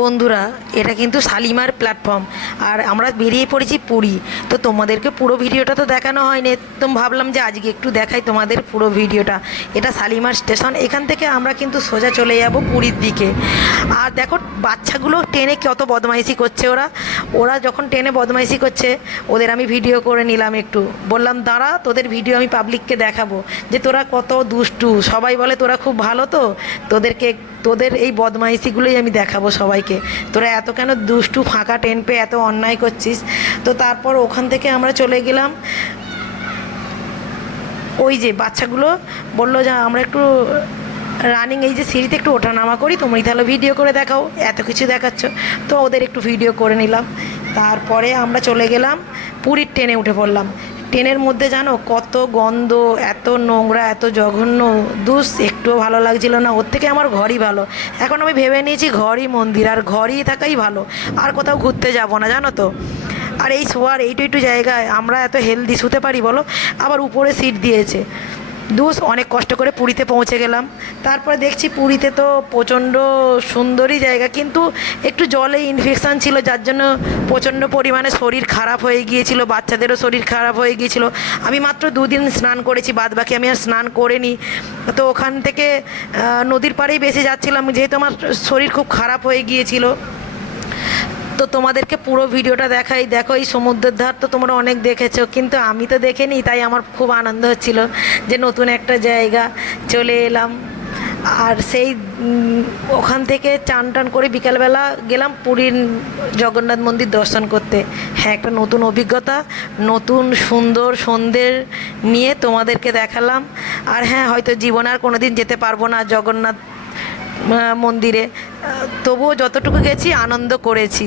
বন্ধুরা, এটা কিন্তু শালিমার প্ল্যাটফর্ম। আর আমরা বেরিয়ে পড়েছি পুরী। তো তোমাদেরকে পুরো ভিডিওটা তো দেখানো হয়নি, তো ভাবলাম যে আজকে একটু দেখাই তোমাদের পুরো ভিডিওটা। এটা শালিমার স্টেশন, এখান থেকে আমরা কিন্তু সোজা চলে যাব পুরীর দিকে। আর দেখো বাচ্চাগুলো ট্রেনে কত বদমাইশি করছে। ওরা ওরা যখন ট্রেনে বদমাইশি করছে, ওদের আমি ভিডিও করে নিলাম। একটু বললাম দাঁড়া, তোদের ভিডিও আমি পাবলিককে দেখাবো যে তোরা কত দুষ্টু। সবাই বলে তোরা খুব ভালো, তো তোদের এই বদমাইশিগুলোই আমি দেখাবো সবাইকে। তোরা এত কেন দুষ্টু, ফাঁকা ট্রেন পেয়ে এত অন্যায় করছিস। তো তারপর ওখান থেকে আমরা চলে গেলাম। ওই যে বাচ্চাগুলো বললো যে আমরা একটু রানিং, এই যে সিঁড়িতে একটু ওঠানামা করি, তুমি তাহলে ভিডিও করে দেখাও, এত কিছু দেখাচ্ছ। তো ওদের একটু ভিডিও করে নিলাম। তারপরে আমরা চলে গেলাম পুরীর ট্রেনে উঠে পড়লাম। ট্রেনের মধ্যে জানো কত গন্ধ, এত নোংরা, এত জঘন্য, একটুও ভালো লাগছিল না। ওর থেকে আমার ঘরই ভালো। এখন আমি ভেবে নিয়েছি ঘরই মন্দির, আর ঘরই থাকাই ভালো। আর কোথাও ঘুরতে যাব না, জানো তো। আর এই শোয়ার এইটু একটু জায়গায় আমরা এত হেলদি শুতে পারি বলো। আবার উপরে সিট দিয়েছে। অনেক কষ্ট করে পুরীতে পৌঁছে গেলাম। তারপরে দেখছি পুরীতে তো প্রচণ্ড সুন্দরই জায়গা, কিন্তু একটু জলে ইনফেকশান ছিল, যার জন্য প্রচণ্ড পরিমাণে শরীর খারাপ হয়ে গিয়েছিল। বাচ্চাদেরও শরীর খারাপ হয়ে গিয়েছিল। আমি মাত্র 2 দিন স্নান করেছি, বাদ বাকি আমি আর স্নান করিনি। তো ওখান থেকে নদীর পাড়েই বেশি যাচ্ছিলাম, যেহেতু আমার শরীর খুব খারাপ হয়ে গিয়েছিল। তো তোমাদেরকে পুরো ভিডিওটা দেখাই। দেখো এই সমুদ্রের ধার তো তোমরা অনেক দেখেছো, কিন্তু আমি তো দেখিনি, তাই আমার খুব আনন্দ হচ্ছিল যে নতুন একটা জায়গা চলে এলাম। আর সেই ওখান থেকে চান টান করে বিকালবেলা গেলাম পুরীর জগন্নাথ মন্দির দর্শন করতে। হ্যাঁ, একটা নতুন অভিজ্ঞতা, নতুন সুন্দর সন্ধ্যের নিয়ে তোমাদেরকে দেখালাম। আর হ্যাঁ, হয়তো জীবনে আর কোনো দিন যেতে পারবো না জগন্নাথ মন্দিরে, তবুও যতটুকু গেছি আনন্দ করেছি।